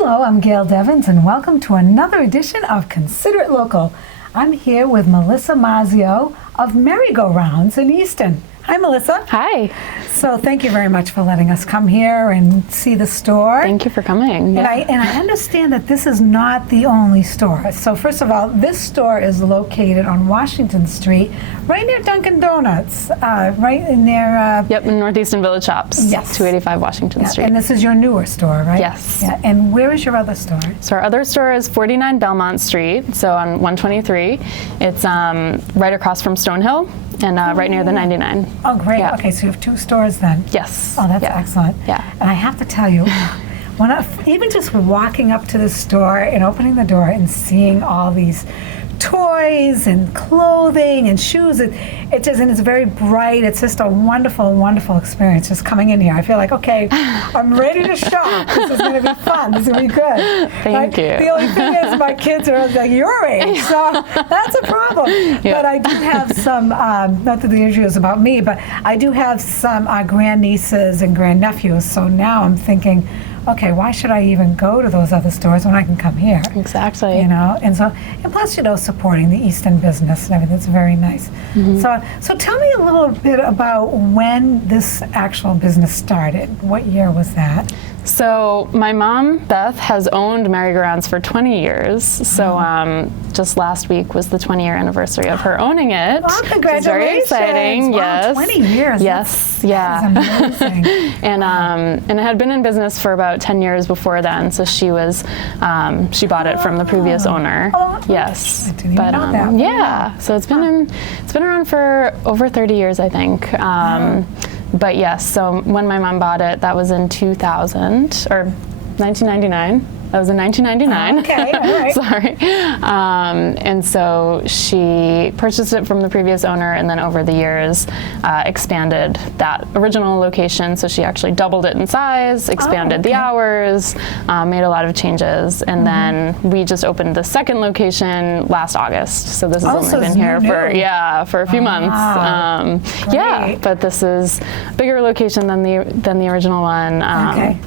Hello, I'm Gail Devins, and welcome to another edition of Consider It Local. I'm here with Melissa Mazzio of Merry-Go-Rounds in Easton. Hi, Melissa. Hi. So thank you very much for letting us come here and see the store. Thank you for coming. Yeah. And I understand that this is not the only store. So first of all, this store is located on Washington Street, right near Dunkin' Donuts, right in there. Yep, in Northeastern Village Shops. Yes. 285 Washington Street. And this is your newer store, right? Yes. Yeah. And where is your other store? So our other store is 49 Belmont Street, so on 123. It's right across from Stonehill and right near the 99. Oh, great. Yeah. Okay, so you have two stores then. Yes. Oh, that's yeah. excellent. Yeah. And I have to tell you, even just walking up to the store and opening the door and seeing all these toys and clothing and shoes, it's very bright. It's just a wonderful, wonderful experience just coming in here. I feel like, okay, I'm ready to shop. This is going to be fun. This is going to be good. Thank you. The only thing is my kids are like your age, so that's a problem. Yep. But I do have some, not that the interview is about me, but I do have some grandnieces and grandnephews, so now I'm thinking, okay, why should I even go to those other stores when I can come here? Exactly. You know, and plus, supporting the Easton business and everything. It's very nice. Mm-hmm. So tell me a little bit about when this actual business started. What year was that? So my mom, Beth, has owned Merry-Go-Rounds for 20 years. So just last week was the 20-year anniversary of her owning it. Oh, congratulations. It's very exciting. Wow, yes. 20 years. Yes. Yeah. That's amazing. And it had been in business for about 10 years before then. So she was, she bought it from the previous owner. Oh, yes. I didn't even know that. Yeah. So it's been around for over 30 years, I think. But yes, so when my mom bought it, that was in 2000 or 1999. That was in 1999. Okay, all right. Sorry. And so she purchased it from the previous owner and then over the years expanded that original location. So she actually doubled it in size, expanded the hours, made a lot of changes. And then we just opened the second location last August. So this has only been here for a few months. Yeah, but this is a bigger location than the original one.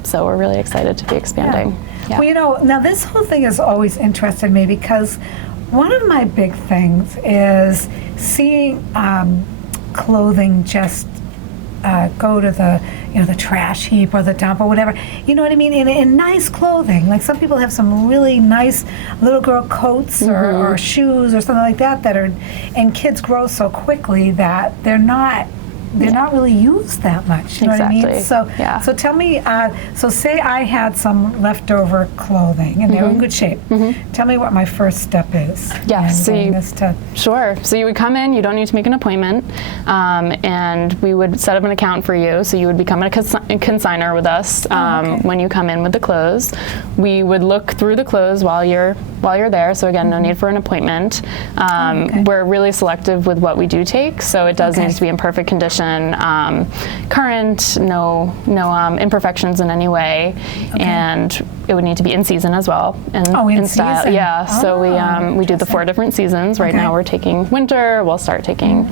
So we're really excited to be expanding. Yeah. Well, now this whole thing has always interested me because one of my big things is seeing clothing just go to the trash heap or the dump or whatever. You know what I mean? In nice clothing. Like some people have some really nice little girl coats or shoes or something like that and kids grow so quickly that they're not really used that much. You know what I mean? So tell me, so say I had some leftover clothing and they were in good shape. Tell me what my first step is. Yeah, sure. So you would come in, you don't need to make an appointment, and we would set up an account for you. So you would become a consignor with us when you come in with the clothes. We would look through the clothes while you're there. So again, no need for an appointment. We're really selective with what we do take. So it does need to be in perfect condition. Current, no imperfections in any way, and it would need to be in season as well. In style, season. yeah. So we do the 4 different seasons. Right now we're taking winter. We'll start taking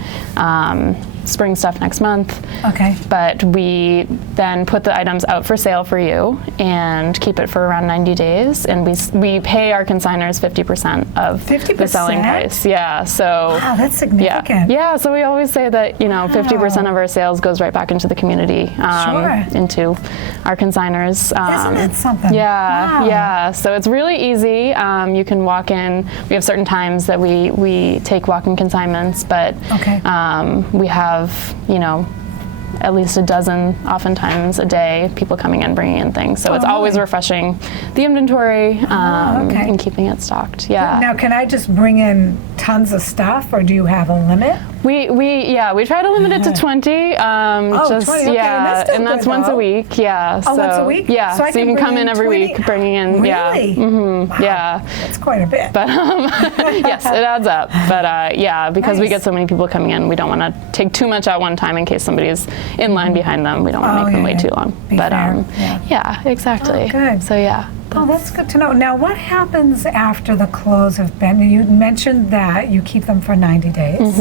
spring stuff next month. Okay. But we then put the items out for sale for you and keep it for around 90 days, and we pay our consignors 50% of the selling price. Yeah. So wow, that's significant. Yeah. So we always say that 50% of our sales goes right back into the community, into our consignors. Isn't that something? Yeah. Wow. Yeah. So it's really easy. You can walk in. We have certain times that we take walk-in consignments, but we have at least a dozen, oftentimes a day, people coming in bringing in things. So it's always refreshing the inventory and keeping it stocked. Yeah. Now, can I just bring in tons of stuff, or do you have a limit? We try to limit it to 20. 20. Okay. And that's once a week. Yeah. Oh, once a week? Yeah. So you can come in every 20? week, bringing in. Really? Yeah. Mm-hmm. Wow. Yeah. That's quite a bit. But yes, it adds up. But because we get so many people coming in, we don't want to take too much at one time in case somebody's in line behind them. We don't want to make them wait too long. Be but fair. yeah, exactly. Oh, good. So yeah. Oh, that's good to know. Now, what happens after the clothes have been, you mentioned that you keep them for 90 days.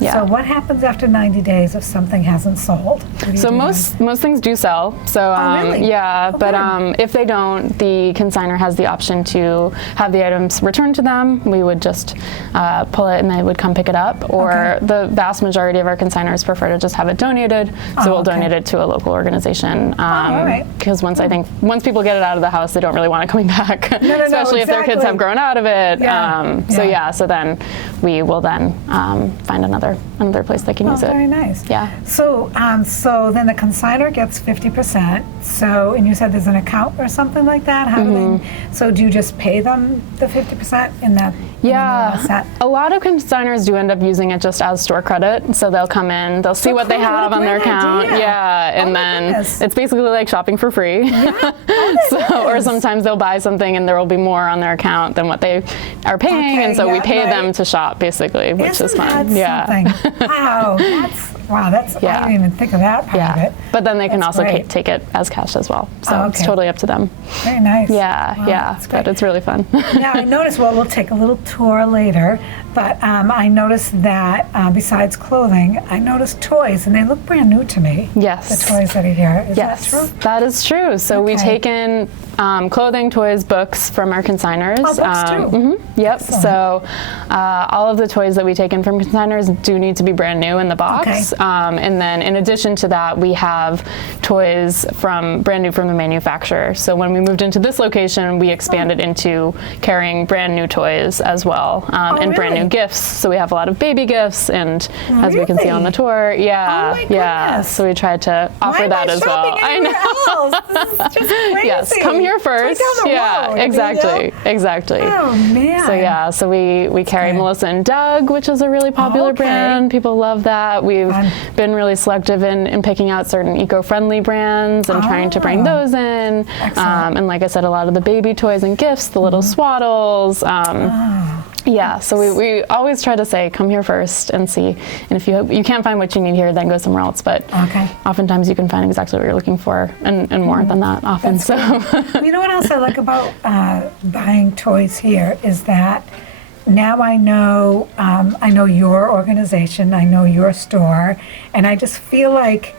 Yeah. So what happens after 90 days if something hasn't sold? What do you So do most things do sell. So really? yeah, Oh, but good. if they don't, the consignor has the option to have the items returned to them. We would just pull it and they would come pick it up. Or the vast majority of our consignors prefer to just have it donated. So we'll donate it to a local organization. all right. Because once people get it out of the house, they don't really want it coming back, especially if their kids have grown out of it. So then we will then find another place they can use it. Very nice. Yeah. So so then the consignor gets 50%. So, and you said there's an account or something like that? How do they, so do you just pay them the 50% in that? Yeah, a lot of consignors do end up using it just as store credit. So they'll come in, they'll see what they have on their account. Yeah, and then it's basically like shopping for free. Or sometimes they'll buy something and there will be more on their account than what they are paying, and so we pay them to shop basically, which is fun. Wow, that's I didn't even think of that part of it. But then they can also take it as cash as well. So it's totally up to them. Very nice. But it's really fun. Now I noticed, we'll take a little tour later, but I noticed that besides clothing, I noticed toys, and they look brand new to me. Yes. The toys that are here. Is that true? That is true. So we take in clothing, toys, books from our consignors. Oh, books too? Yep. Excellent. So all of the toys that we take in from consignors do need to be brand new in the box. And then in addition to that, we have toys brand new from the manufacturer. So when we moved into this location, we expanded into carrying brand new toys as well, and brand new gifts. So we have a lot of baby gifts, and as we can see on the tour, so we tried to offer that as well. I know. This is just crazy. Yes, come here first. It's right down the road, Exactly. Oh man. So we carry Melissa and Doug, which is a really popular brand. People love that. We've been really selective in picking out certain eco-friendly brands and trying to bring those in. And like I said, a lot of the baby toys and gifts, the little swaddles. So we always try to say, come here first and see. And if you can't find what you need here, then go somewhere else. But oftentimes you can find exactly what you're looking for, and more than that often. You know what else I like about buying toys here is that now I know your organization, I know your store, and I just feel like,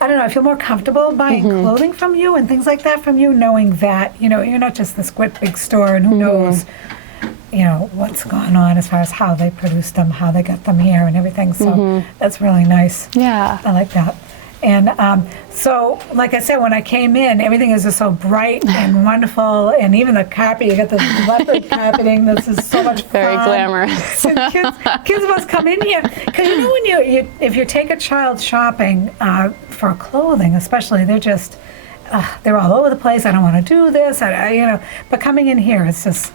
I don't know, I feel more comfortable buying clothing from you and things like that from you, knowing that, you're not just this great big store and who knows, what's going on as far as how they produced them, how they got them here and everything. So that's really nice. Yeah. I like that. And so, like I said, when I came in, everything is just so bright and wonderful, and even the carpet, you got this leopard carpeting. This is so much fun. Very glamorous. And kids must come in here, because when if you take a child shopping for clothing, especially, they're just they're all over the place. I don't want to do this. But coming in here, it's just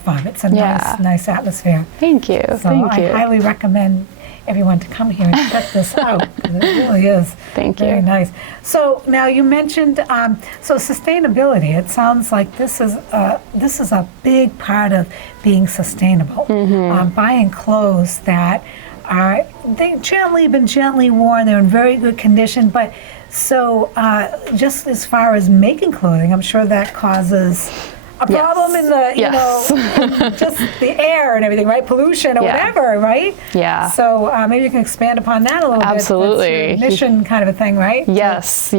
fun. It's a nice atmosphere. Thank you. So I highly recommend everyone to come here and check this out. It really is. Thank you. Very nice. So now you mentioned sustainability. It sounds like this is a big part of being sustainable. Buying clothes that are been gently worn. They're in very good condition, but so just as far as making clothing, I'm sure that causes a problem in the, in just the air and everything, right? Pollution or whatever, right? Yeah. So maybe you can expand upon that a little bit. Absolutely. That's your mission kind of a thing, right? Yes,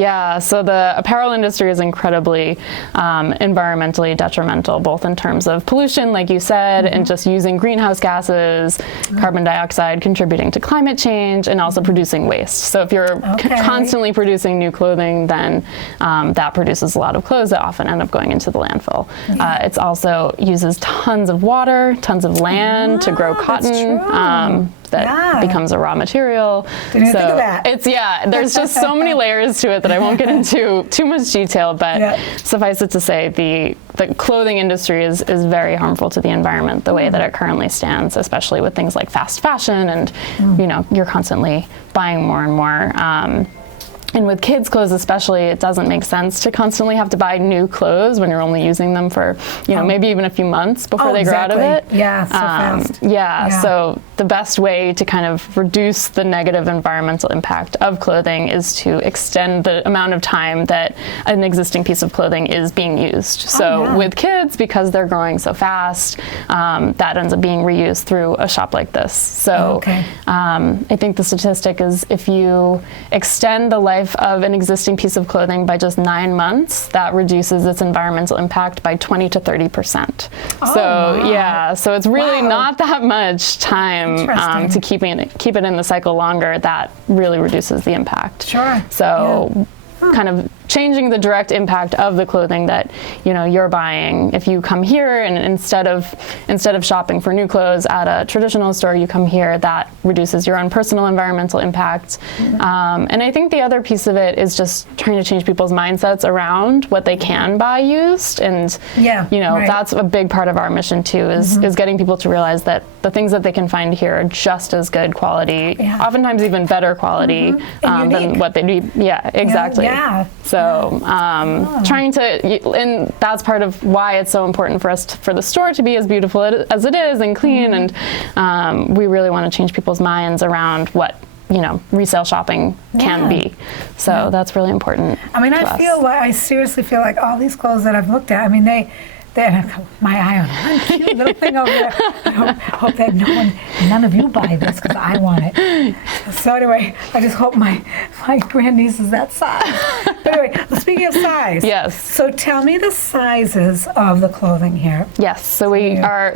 So the apparel industry is incredibly environmentally detrimental, both in terms of pollution, like you said, and just using greenhouse gases, carbon dioxide contributing to climate change, and also producing waste. So if you're constantly producing new clothing, then that produces a lot of clothes that often end up going into the landfill. It also uses tons of water, tons of land to grow cotton. That becomes a raw material. Didn't think of that. There's just so many layers to it that I won't get into too much detail, but suffice it to say, the clothing industry is very harmful to the environment the way that it currently stands, especially with things like fast fashion and, you're constantly buying more and more. And with kids' clothes especially, it doesn't make sense to constantly have to buy new clothes when you're only using them for, maybe even a few months before they grow out of it. Yeah, so fast. Yeah, so the best way to kind of reduce the negative environmental impact of clothing is to extend the amount of time that an existing piece of clothing is being used. So with kids, because they're growing so fast, that ends up being reused through a shop like this. So I think the statistic is if you extend the life of an existing piece of clothing by just 9 months, that reduces its environmental impact by 20 to 30%. So it's really not that much time to keep it in the cycle longer. That really reduces the impact. Sure. So kind of changing the direct impact of the clothing that you're buying. If you come here and instead of shopping for new clothes at a traditional store, you come here, that reduces your own personal environmental impact. And I think the other piece of it is just trying to change people's mindsets around what they can buy used. And that's a big part of our mission too, is getting people to realize that the things that they can find here are just as good quality, oftentimes even better quality than what they need. Yeah, exactly. So trying to, and that's part of why it's so important for us, for the store to be as beautiful as it is and clean. And we really want to change people's minds around what resale shopping can be. So that's really important. I mean, I seriously feel like all these clothes that I've looked at, I mean, they my eye on one cute little thing over there. I hope that none of you buy this because I want it. So anyway, I just hope my grandniece is that size. But anyway, speaking of size. Yes. So tell me the sizes of the clothing here. Yes. So we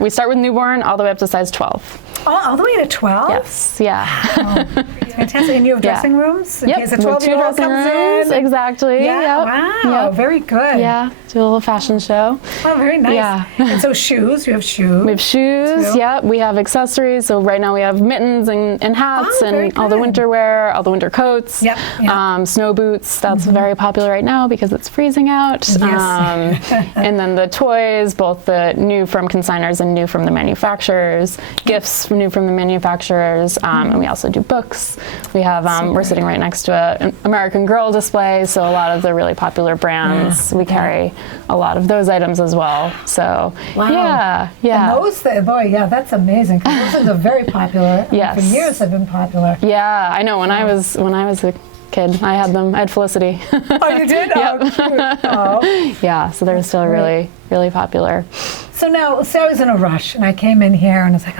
start with newborn all the way up to size 12. Oh, all the way to 12? Yes. Yeah. Oh, fantastic. And you have dressing rooms in case a 12-year-old comes in? Exactly. Yeah. Wow. Yep. Very good. Yeah. Do a little fashion show. Oh, very nice. Yeah. And so shoes, you have shoes. We have shoes, too. We have accessories. So right now we have mittens and hats and all the winter wear, all the winter coats. Snow boots, that's very popular right now because it's freezing out. Yes. And then the toys, both the new from consigners and new from the manufacturers, gifts new from the manufacturers, and we also do books. We have, we're sitting right next to an American Girl display, so a lot of the really popular brands, we carry a lot of those items as well. So, yeah. And those, that's amazing. 'Cause those things are very popular. Yes. For years they've been popular. Yeah, I know. When I was a kid, I had them. I had Felicity. Oh, you did? Yep. Oh, cute. Oh. Yeah, so they're still really, really popular. So now, say I was in a rush and I came in here and I was like,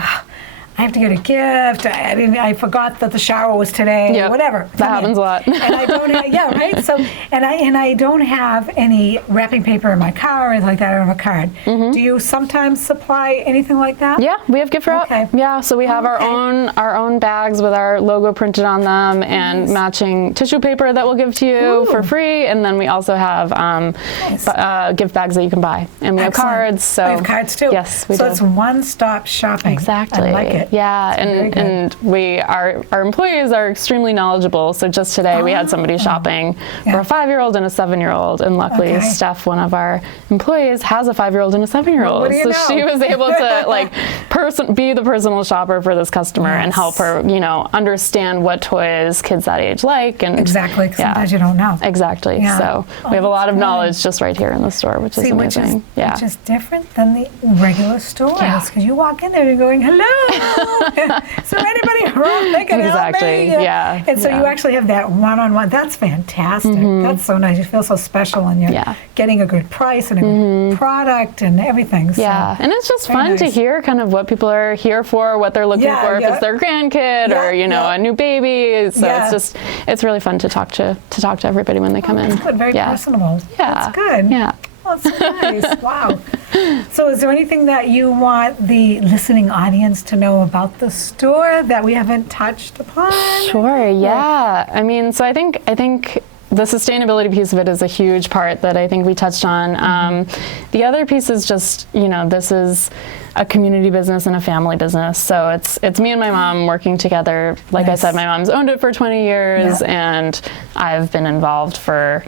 I have to get a gift. I forgot that the shower was today. Or whatever. That happens a lot. And I don't have, right? So, and I don't have any wrapping paper in my car or anything like that. I don't have a card. Do you sometimes supply anything like that? Yeah, we have gift wrap. Okay. Yeah, so we have our own bags with our logo printed on them and matching tissue paper that we'll give to you for free. And then we also have gift bags that you can buy. And we have cards. So we have cards too. Yes, we do. So it's one-stop shopping. Exactly. I like it. Yeah, and our employees are extremely knowledgeable. So just today we had somebody shopping for a 5-year-old and a 7-year-old, and luckily Steph, one of our employees, has a 5-year-old and a 7-year-old. Well, so she was able to be the personal shopper for this customer and help her, understand what toys kids that age like. And exactly, because sometimes you don't know. Exactly. Yeah. So we have a lot of knowledge just right here in the store, which is amazing. Which is different than the regular stores, because you walk in there and you're going, hello. Is there anybody around that can help me? Yeah. And so you actually have that one-on-one. That's fantastic. That's so nice. You feel so special, and you're getting a good price and a good product and everything. So. Yeah, and it's just fun to hear kind of what people are here for, what they're looking for, if it's their grandkid or a new baby. So it's really fun to talk to everybody when they come in. That's good. Very personable. Yeah. That's good. Yeah. Oh, that's so nice. Wow. So is there anything that you want the listening audience to know about the store that we haven't touched upon? Sure, yeah. I mean, so I think the sustainability piece of it is a huge part that I think we touched on. The other piece is just, this is a community business and a family business. So it's me and my mom working together. Like I said, my mom's owned it for 20 years, and I've been involved for,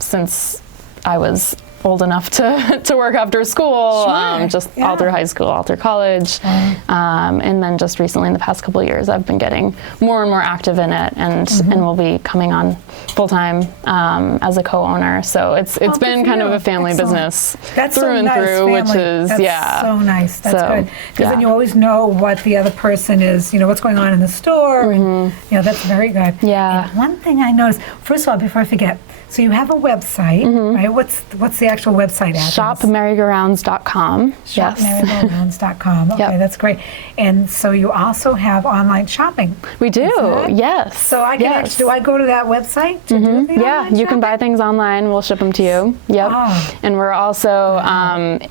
since I was old enough to work after school, just all through high school, all through college. And then just recently in the past couple of years, I've been getting more and more active in it, and will be coming on full-time as a co-owner. So it's been kind of a family business through and through, which is, That's so nice. That's So, good. Because then you always know what the other person is, what's going on in the store. And, that's very good. Yeah. And one thing I noticed, first of all, before I forget, so you have a website, right? What's the actual website address? shopmerrygorounds.com. Yes. Shopmerrygorounds.com. Okay, that's great. And so you also have online shopping. We do, yes. So I can actually, do I go to that website to do the online you can buy things online. We'll ship them to you. Yep. Oh. And we're also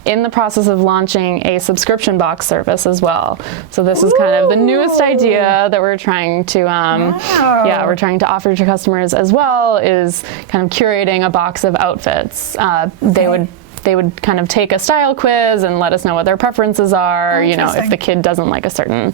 in the process of launching a subscription box service as well. So this is kind of the newest idea that we're trying to, we're trying to offer to customers as well, is kind of curating a box of outfits. They would kind of take a style quiz and let us know what their preferences are, if the kid doesn't like a certain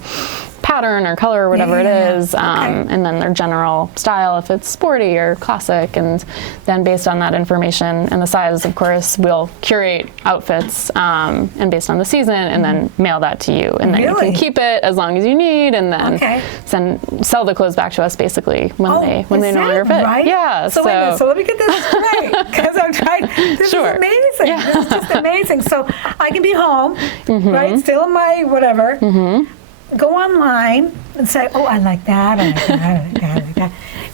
pattern or color or whatever it is, and then their general style, if it's sporty or classic, and then based on that information and the size, of course, we'll curate outfits and based on the season, and then mail that to you, and then you can keep it as long as you need, and then sell the clothes back to us basically when they no longer fit. Right? Yeah. So wait a minute, so let me get this straight, because I'm trying. This is amazing. Yeah. This is just amazing. So I can be home, right? Still in my whatever. Go online and say, oh, I like that, I like that, I like that, I like that.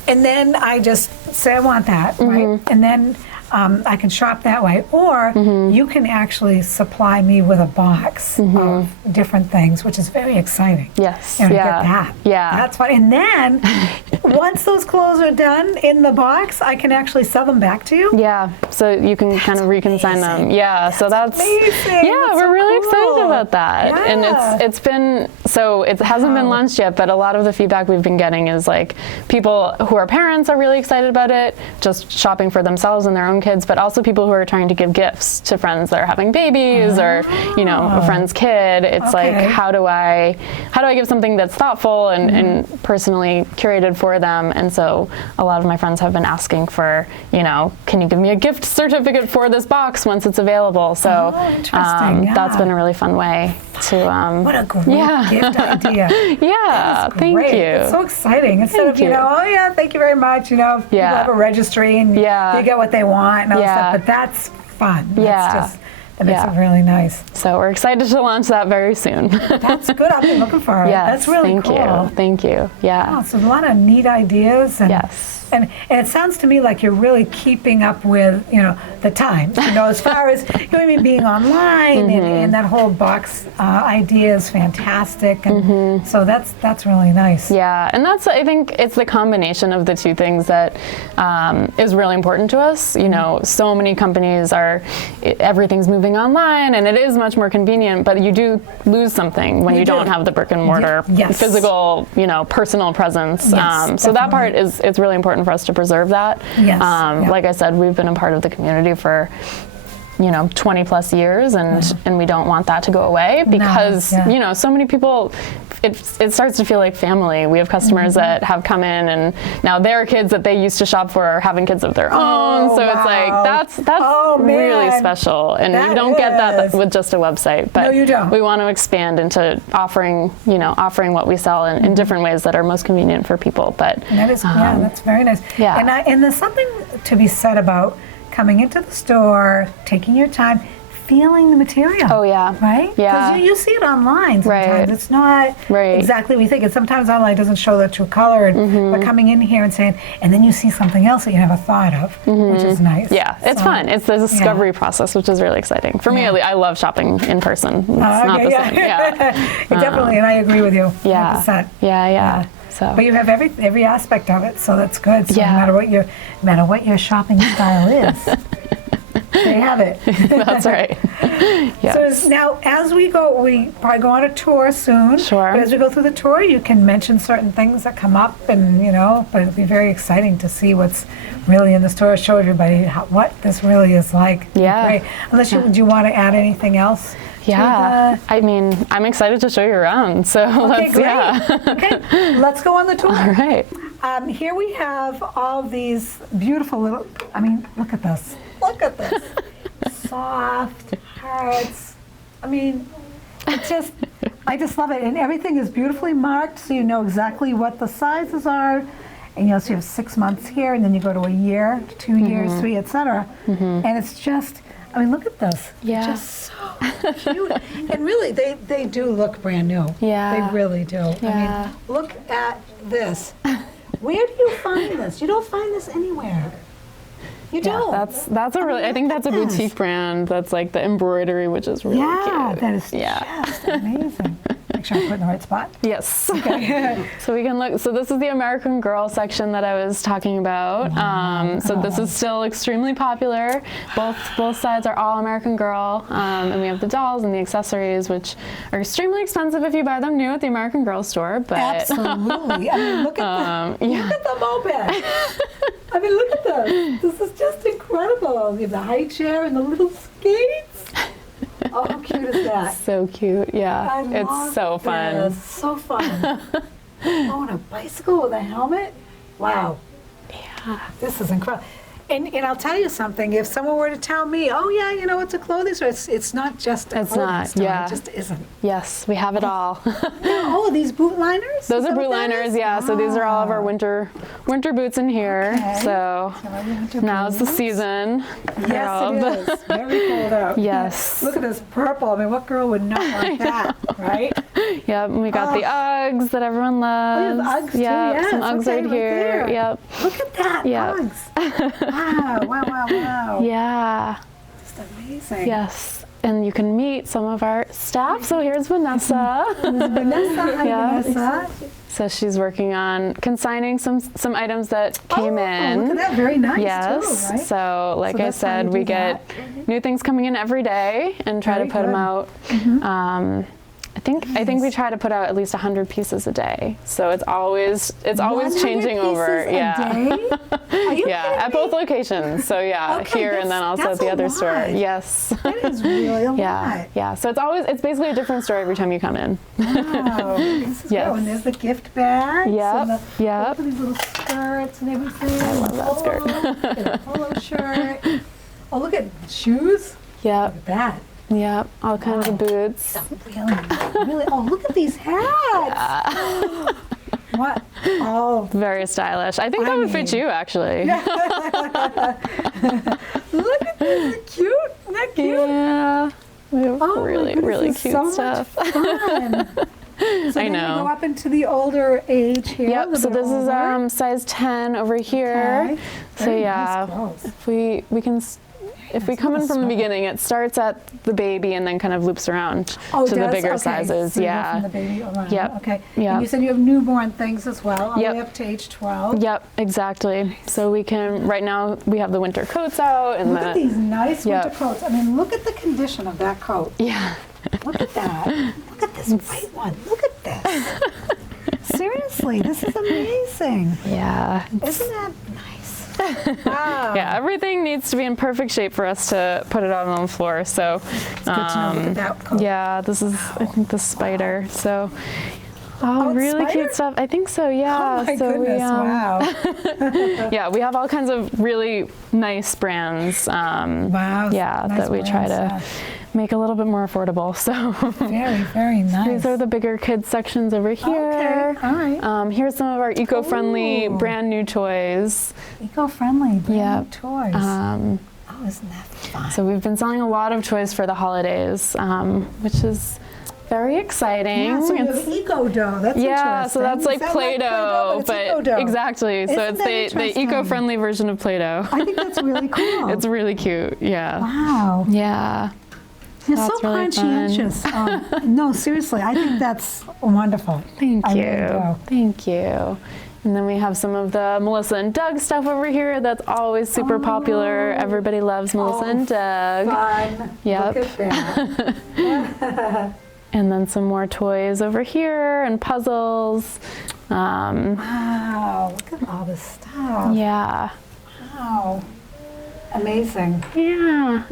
And then I just say, I want that, right? And then I can shop that way. Or you can actually supply me with a box of different things, which is very exciting. Yes. Get that. Yeah. That's fun. And then once those clothes are done in the box, I can actually sell them back to you. Yeah. So you can kind of reconsign them. Yeah. So that's amazing. Yeah, we're really excited about that. Yeah. And it's been, so it hasn't been launched yet, but a lot of the feedback we've been getting is like people who are parents are really excited about it, just shopping for themselves and their own kids, but also people who are trying to give gifts to friends that are having babies or a friend's kid. It's like, how do I give something that's thoughtful and personally curated for them? And so a lot of my friends have been asking for, can you give me a gift certificate for this box once it's available? So that's been a really fun way to what a great gift idea. Thank you. It's so exciting. Instead of, thank you very much, people have a registry and you get what they want and all that stuff, but that's fun. That makes it really nice. So we're excited to launch that very soon. That's good. I've been looking for it. Yes, that's really cool. Thank you. Yeah. Oh, so a lot of neat ideas. And, yes. And it sounds to me like you're really keeping up with, the times, as far as being online and that whole box idea is fantastic. And so that's really nice. Yeah, and I think it's the combination of the two things that is really important to us. So many companies everything's moving online, and it is much more convenient, but you do lose something when you don't have the brick and mortar physical, personal presence. So that part it's really important for us to preserve that. Yes. Like I said, we've been a part of the community for 20 plus years, and we don't want that to go away because so many people, it starts to feel like family. We have customers that have come in, and now their kids that they used to shop for are having kids of their own. So it's like that's really special, and you don't get that with just a website. But no, you don't. We want to expand into offering what we sell in different ways that are most convenient for people. But and that is that's very nice. Yeah. And there's something to be said about coming into the store, taking your time, feeling the material. Oh, yeah. Right? Yeah. Because you see it online sometimes. Right. It's not exactly what you think. And sometimes online doesn't show the true color. But coming in here and saying, and then you see something else that you never thought of, which is nice. Yeah, it's fun. It's the discovery process, which is really exciting. For me, I love shopping in person. It's not the same. Yeah. Definitely, and I agree with you. Yeah. 100%. Yeah. So. But you have every aspect of it, so that's good. So no matter what your shopping style is, they have it. That's right. Yes. So now, as we go, we probably go on a tour soon. Sure. But as we go through the tour, you can mention certain things that come up, and but it'll be very exciting to see what's really in the store. Show everybody what this really is like. Yeah. Great. Unless do you want to add anything else? Yeah, I mean, I'm excited to show you around. So okay, okay, let's go on the tour. All right. Here we have all these beautiful little. I mean, look at this. Look at this. soft, hearts. I mean, I just love it. And everything is beautifully marked, so you know exactly what the sizes are. And you also have 6 months here, and then you go to a year, 2 years, 3, etc. And it's just, I mean, look at this. Yeah. Just so cute. And really, they do look brand new. Yeah. They really do. Yeah. I mean, look at this. Where do you find this? You don't find this anywhere. You don't. That's a really, I think that's a boutique brand. That's like the embroidery, which is really cute. That is just amazing. Make sure I put it in the right spot. Yes. Okay. So we can look. So this is the American Girl section that I was talking about. So this is still extremely popular. Both sides are all American Girl, and we have the dolls and the accessories, which are extremely expensive if you buy them new at the American Girl store. But absolutely. I mean, look at the moped. I mean, look at this. This is just incredible. You have the high chair and the little skates. Oh, how cute is that? So cute, yeah. It's so fun. It's so fun. Oh, and a bicycle with a helmet? Wow. Yeah. This is incredible. And I'll tell you something, if someone were to tell me, oh yeah, you know, it's a clothing store, it's not just a clothing store. Yeah. It just isn't. Yes, we have it all. Oh, these boot liners? Those are boot liners, yeah. So these are all of our winter boots in here. Okay. So now's the season. Yes, it is. Very cold out. Yes. Look at this purple. I mean, what girl would not want that, right? Yep, and we got the Uggs that everyone loves. Oh, you have Uggs too, yep, yes. some Uggs right here. There. Yep. Look at that, Yep. Uggs. Wow. Yeah. Just amazing. Yes. And you can meet some of our staff. So here's Vanessa. Vanessa, hi Vanessa. So she's working on consigning some items that came in. Look at that, very nice yes. too, right? So like I said, we get new things coming in every day and try to put them out. I think we try to put out at least 100 pieces a day. So it's always changing over. Yeah. Are you at both locations. So here and then also at the other store. Yes. That is really a lot. Yeah. So it's basically a different store every time you come in. Wow. This is and there's the gift bags. Yep. Look at these little skirts and everything. I love that skirt. Look at a polo shirt. Oh, look at shoes. Yep. Look at that. Yep, all kinds of boots. Really, oh, look at these hats. What? Oh. Very stylish. I think that would fit you, actually. Look at this. Is it cute? Isn't that cute? Yeah. We have really cute so stuff. Much fun. So I know. We go up into the older age here. Yep, so this is size 10 over here. Okay. So nice if we come in from the beginning, it starts at the baby and then kind of loops around to the bigger sizes. So from the baby around. Yep. Okay. Yep. And you said you have newborn things as well, all the Yep. way up to age 12. Yep, exactly. So we can, right now, we have the winter coats out. And look at these nice winter coats. I mean, look at the condition of that coat. Yeah. Look at that. Look at this white one. Look at this. Seriously, this is amazing. Yeah. Isn't that nice? Wow. Yeah, everything needs to be in perfect shape for us to put it out on the floor. So, it's good to know. Look at that coat. Yeah, this is, I think, the spider. So, really spider? cute stuff. I think so, yeah. Oh my so goodness, wow. Yeah, we have all kinds of really nice brands. Wow. Yeah, nice that we try to make a little bit more affordable. So very, very nice. These are the bigger kids sections over here. Okay, all right. Here's some of our eco-friendly brand new toys. Eco-friendly brand new toys. Oh, isn't that fun? So we've been selling a lot of toys for the holidays, which is very exciting. Yeah, so you have eco-dough. That's interesting. So that's like Play-Doh, but eco-dough. Exactly. So it's the eco-friendly version of Play-Doh. I think that's really cool. It's really cute. Yeah. Wow. Yeah. You're so really conscientious. No, seriously, I think that's wonderful. Thank you. Really Thank you. And then we have some of the Melissa and Doug stuff over here that's always super popular. Everybody loves Melissa and Doug. Fun. Yep. Look at that. And then some more toys over here and puzzles. Wow, look at all this stuff. Yeah. Wow. Amazing. Yeah,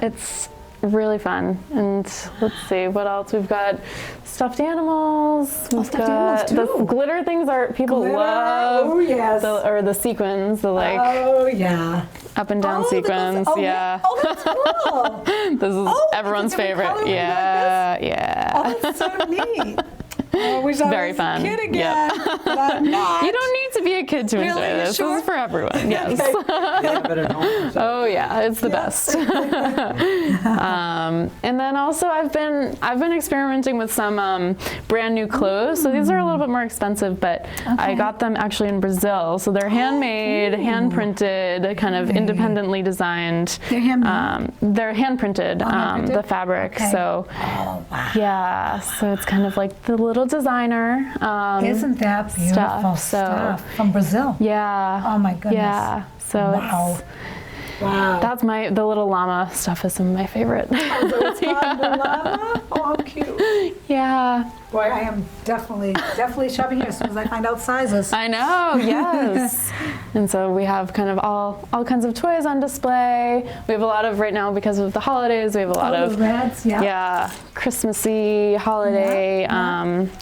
it's really fun. And let's see what else we've got. Stuffed animals. We've got the glitter things. People love. Oh yes. The sequins. Oh yeah. up and down Oh, sequins. oh, Yeah. Oh, that's cool. This is everyone's favorite. Yeah, yeah. Oh, that's so neat. Oh, I wish I Very was fun. a kid again, Yep. but I'm not. You don't need to be a kid to enjoy Really? this. Sure? This is for everyone. Yes. Oh yeah, it's the best. And then also I've been experimenting with some brand new clothes. So these are a little bit more expensive, but I got them actually in Brazil. So they're handmade, hand printed, kind of independently designed. They're handmade? They're hand printed, the fabric. Okay. So yeah, so it's kind of like the little designer. Isn't that beautiful stuff from Brazil? Yeah. Oh my goodness. Yeah. So Wow. wow. That's the little llama stuff is some of my favorite. Oh, so it's called the llama? Oh, how cute. Yeah. Boy, I am definitely shopping here as soon as I find out sizes. I know, yes. And so we have kind of all kinds of toys on display. We have a lot of, right now because of the holidays, we have a lot of reds, Christmassy holiday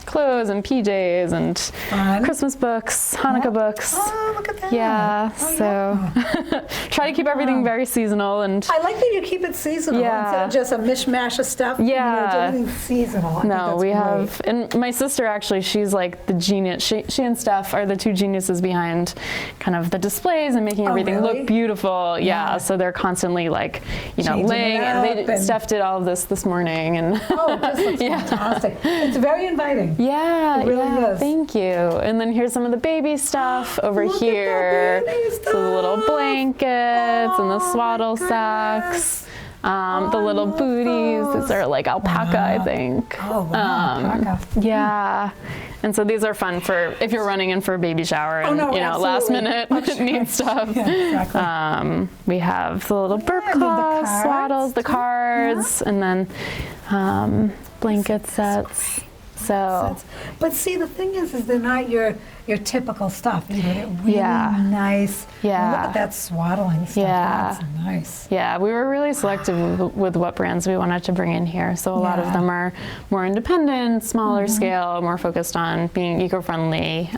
clothes and PJs and Fun. Christmas books, Hanukkah books. Oh, look at that. Yeah, Oh, so try to keep everything very seasonal. And I like that you keep it seasonal instead of just a mishmash of stuff. Yeah. Everything's seasonal. I think no, that's we great. have, and my sister actually, she's like the genius. She and Steph are the two geniuses behind kind of the displays and making everything really? look beautiful. Yeah, so they're constantly like, Changing laying. it up Steph did all of this morning, and Oh, this looks fantastic. It's very inviting. yeah, It really is. thank you. And then here's some of the baby stuff over Look at the here. baby So the little stuff. blankets and the Oh, swaddle my sacks. The I little love booties. those. These are like alpaca, I think. Oh, wow. alpaca. Yeah. And so these are fun for if you're running in for a baby shower and no, last absolutely. minute need stuff. Yeah, exactly. We have the little burp I love the cloths, cards, swaddles, the too. cards, and then blanket sets. So But see, the thing is they're not your typical stuff. They're really nice. Yeah. And look at that swaddling stuff. Yeah. That's nice. yeah, we were really selective with what brands we wanted to bring in here. So a lot of them are more independent, smaller scale, more focused on being eco-friendly.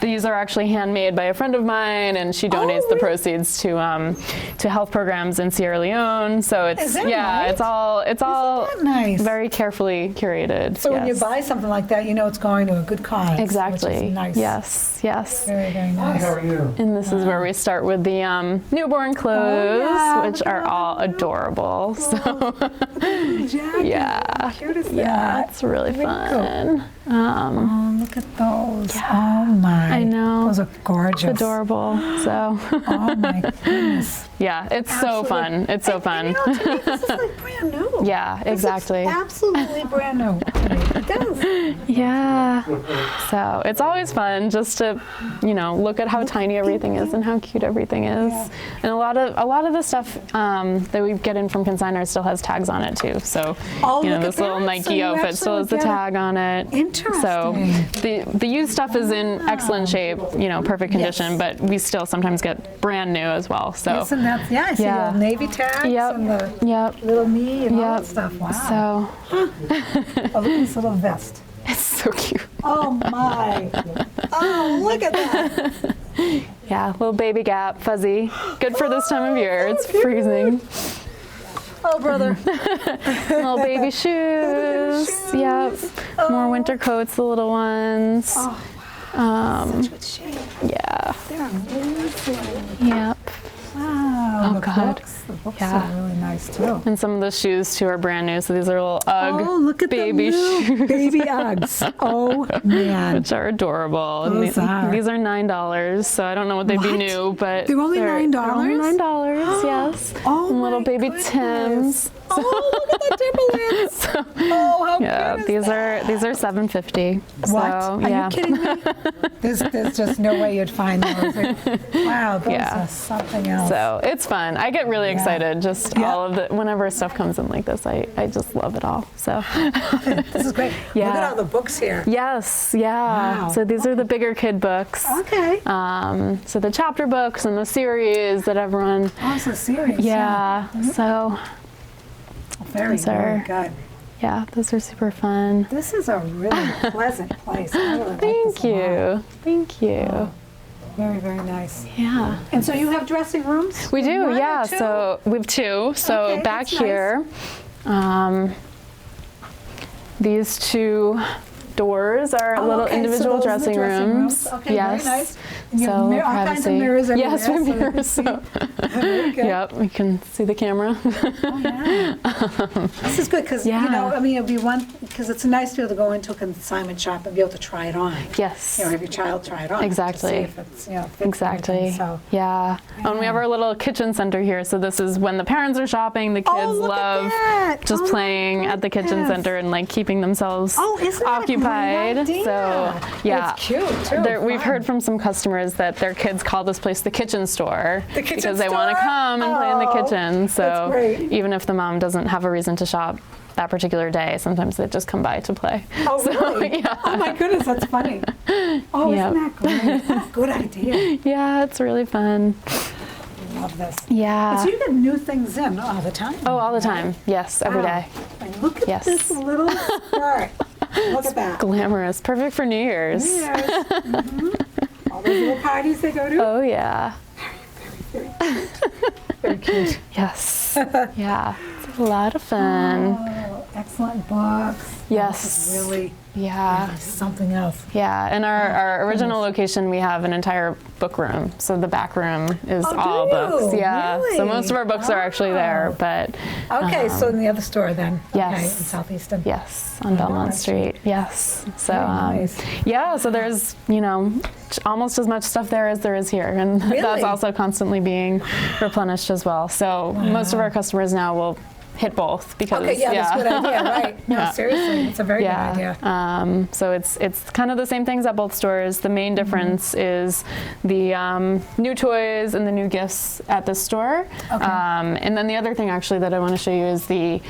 These are actually handmade by a friend of mine, and she donates the proceeds to health programs in Sierra Leone. So it's Is that right? it's all that nice? very carefully curated. So when you yes. buy something like that, you know it's going to a good cause. Exactly. Which is nice. Yes. Very, very nice. How are you? And this is where we start with the newborn clothes, which look at are all adorable. So Jacket. yeah, How cute is yeah, that? it's really Very fun. Oh, look at those. Oh my. I know. Those are gorgeous. It's adorable. So Oh my goodness. yeah, it's so Absolutely. fun. It's so And, fun. you know, to me, this is like brand new. Yeah, This exactly. looks absolutely brand new. To me. It does. Yeah. So it's always fun just to, look at how tiny everything is and how cute everything is. Yeah. And a lot of the stuff that we get in from consignors still has tags on it too. So Oh, look this at little that. Nike So you outfit still has the absolutely tag on it. Interesting. So the used stuff is in excellent shape, perfect condition, but we still sometimes get brand new as well. So Isn't that, I see Yeah. the navy tags Yep. and the yep. little me and all Yep. that stuff. Wow. So Oh, look at this little vest. it's so cute. Oh my. Oh, look at that. Yeah, little baby Gap, fuzzy. Good for this time of year. It's freezing. Oh, brother. Little baby shoes. Yep. More winter coats, the little ones. Such good shape. Yeah. They're amazing. Yep. Wow. Oh, the God. Books. The books Yeah. are really nice too. And some of the shoes too are brand new. So these are little UGG Oh, look at baby the little shoes, baby Uggs. Oh man. which are adorable. And Those are. these are $9. So I don't know what they'd be What? new, but They're only $9? They're only $9. Yes. Oh, And little my baby goodness. Tims. Oh, look at the Timberlands. Oh, how Yeah, cute is that? these are $7.50. What? So, Are yeah. you kidding me? There's just no way you'd find those. Wow, those Yeah. are something else. So it's fun. I get really excited just Yeah. all of the whenever stuff comes in like this. I just love it all. So This is great. Yeah. Look at all the books here. yes, yeah. Wow. So these are the bigger kid books. Okay. So the chapter books and the series that I've run. Oh, it's a series. Yeah. So Very, These are- very good. yeah, those are super fun. This is a really pleasant place. I really like Thank this a lot. you. Thank you. Very, very nice. Yeah. And so you have dressing rooms? We do, One or yeah. two? So we have 2. So Okay, back that's nice. here, these 2 doors are little okay, so individual those are the dressing rooms. Okay, Yes. very nice. And you have So all kinds of privacy. mirrors everywhere. Yes, we have so you can mirrors. see. So. Very good. Yep, we can see the camera. Oh, yeah. This is good because, Yeah. you know, I mean, it'd be one, because it's nice to be able to go into a consignment shop and be able to try it on. Yes. You know, have your child try it on. Exactly. To see if it's, you know, fits and Exactly. everything, So. Yeah. And we have our little kitchen center here. So this is when the parents are shopping, the kids look at love that. just Oh, my playing at the kitchen goodness. center and like keeping themselves Isn't that occupied. a great idea? So yeah. It's cute, too. We've Fun. heard from some customers that their kids call this place the kitchen store The kitchen because they want to store? come and play in the Oh, kitchen. So that's great. even if the mom doesn't have a reason to shop that particular day, sometimes they just come by to play. Oh, So, really? yeah. Oh, my goodness, that's funny. Oh, Yep. isn't that great? What a good idea. Yeah, it's really fun. Love this. Yeah. So you get new things in all the time. Oh, all the right? time. Yes, every Wow. day. And look at Yes. this little skirt. Look at that. Glamorous. Perfect for New Year's. Yes. All those little parties they go to. Oh, yeah. Very cute. Yes. Yeah. It's a lot of fun. Oh, excellent books. Yes. This is really Yeah. something else. Yeah. In our original location, we have an entire book room. So the back room is Oh, all do you? books. Yeah. So Really? most of our books are actually there, but Okay, so in the other store then. yes. Okay, in South Easton. yes, on Belmont Street. Yes. So Very nice. yeah, so there's, almost as much stuff there as there is here, and that's Really? also constantly being replenished as well. So most of our customers now will hit both because Okay, yeah, that's a good idea, right? No, Yeah. seriously, it's a very good idea. So it's kind of the same things at both stores. The main difference is the new toys and the new gifts at the store. Okay. And then the other thing actually that I want to show you is the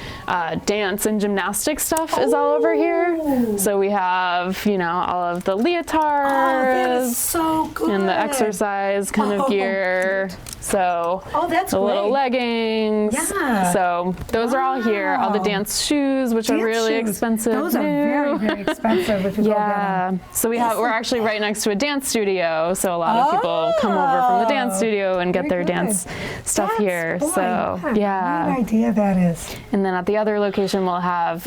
dance and gymnastics stuff is all over here. So we have, all of the leotards. Oh, that is so good. And the exercise kind of gear. So that's the little great. leggings. Yeah. So those are all here. All the Wow. dance shoes, which are Dance really shoes. expensive. Those are very, very expensive if you go get Yeah. them. So we're actually right next to a dance studio. So a lot of people come over from the dance studio and get Very their good. dance stuff That's- here. boy, So what a yeah. great idea that is. And then at the other location, we'll have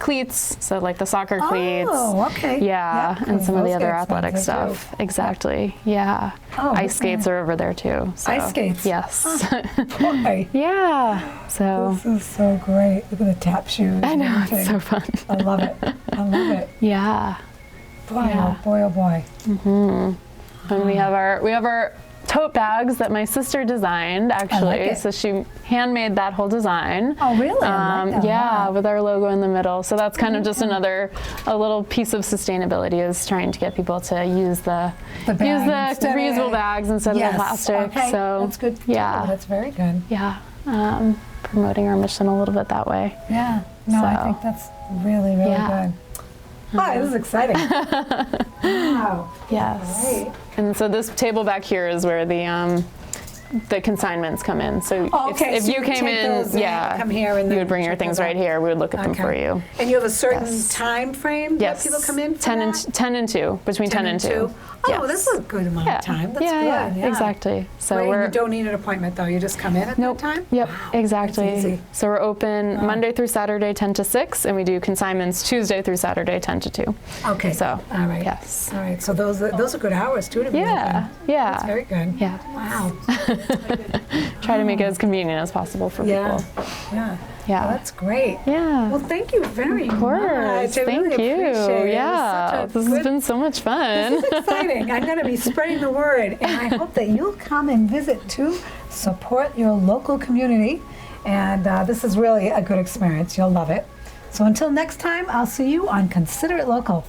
cleats. So like the soccer cleats. Oh, okay. Yeah, Yeah, and some of those the other get athletic expensive, stuff. Exactly. Yeah. Oh, Ice skates are over there too. So. Ice skates? Yes. Boy, Yeah. So this is so great. Look at the tap shoes. I and know it's everything. so fun. I love it. I love it. Yeah. Boy, Yeah. oh boy, oh boy. And we have our tote bags that my sister designed actually. it. So she handmade that whole design. Oh, really? I like that a yeah, lot. with our logo in the middle. So that's kind of just a little piece of sustainability is trying to get people to use the bag instead of- reusable bags instead Yes. of the plastic. Okay. So That's good. too. Yeah. That's very good. Yeah. Promoting our mission a little bit that way. Yeah. No, I So. think that's really, really Yeah. good. Wow, this is exciting. Wow. Yes. Great. And so this table back here is where the consignments come in. So Okay, if so you you came take in, those and yeah, come here and you then would bring your check things those right out. here. We would look at them for Okay. you. And you have a certain Yes. time frame Yes. that people come in for 10 that? and 10 and 2, between 10 and 2. Oh, Yes. that's a good amount Yeah. of time. That's yeah, good. yeah, exactly. So Right, and we're you don't need an appointment though. You just come in at Nope. that time? Yep, Wow, exactly. That's easy. So we're open Monday through Saturday 10 to 6, and we do consignments Tuesday through Saturday 10 to 2. Okay. So, all right. yes. All right. So those are good hours too to be Yeah, open. yeah. That's very good. Yeah. Wow. Try to make it as convenient as possible for Yeah. people. Yeah. Yeah. Well, that's great. Yeah. Well, thank you very Of course. much. I Thank really you. appreciate it. It was Yeah. such a This has good- been so much fun. This is exciting. I'm going to be spreading the word, and I hope that you'll come and visit to support your local community. And this is really a good experience. You'll love it. So until next time, I'll see you on Consider It Local.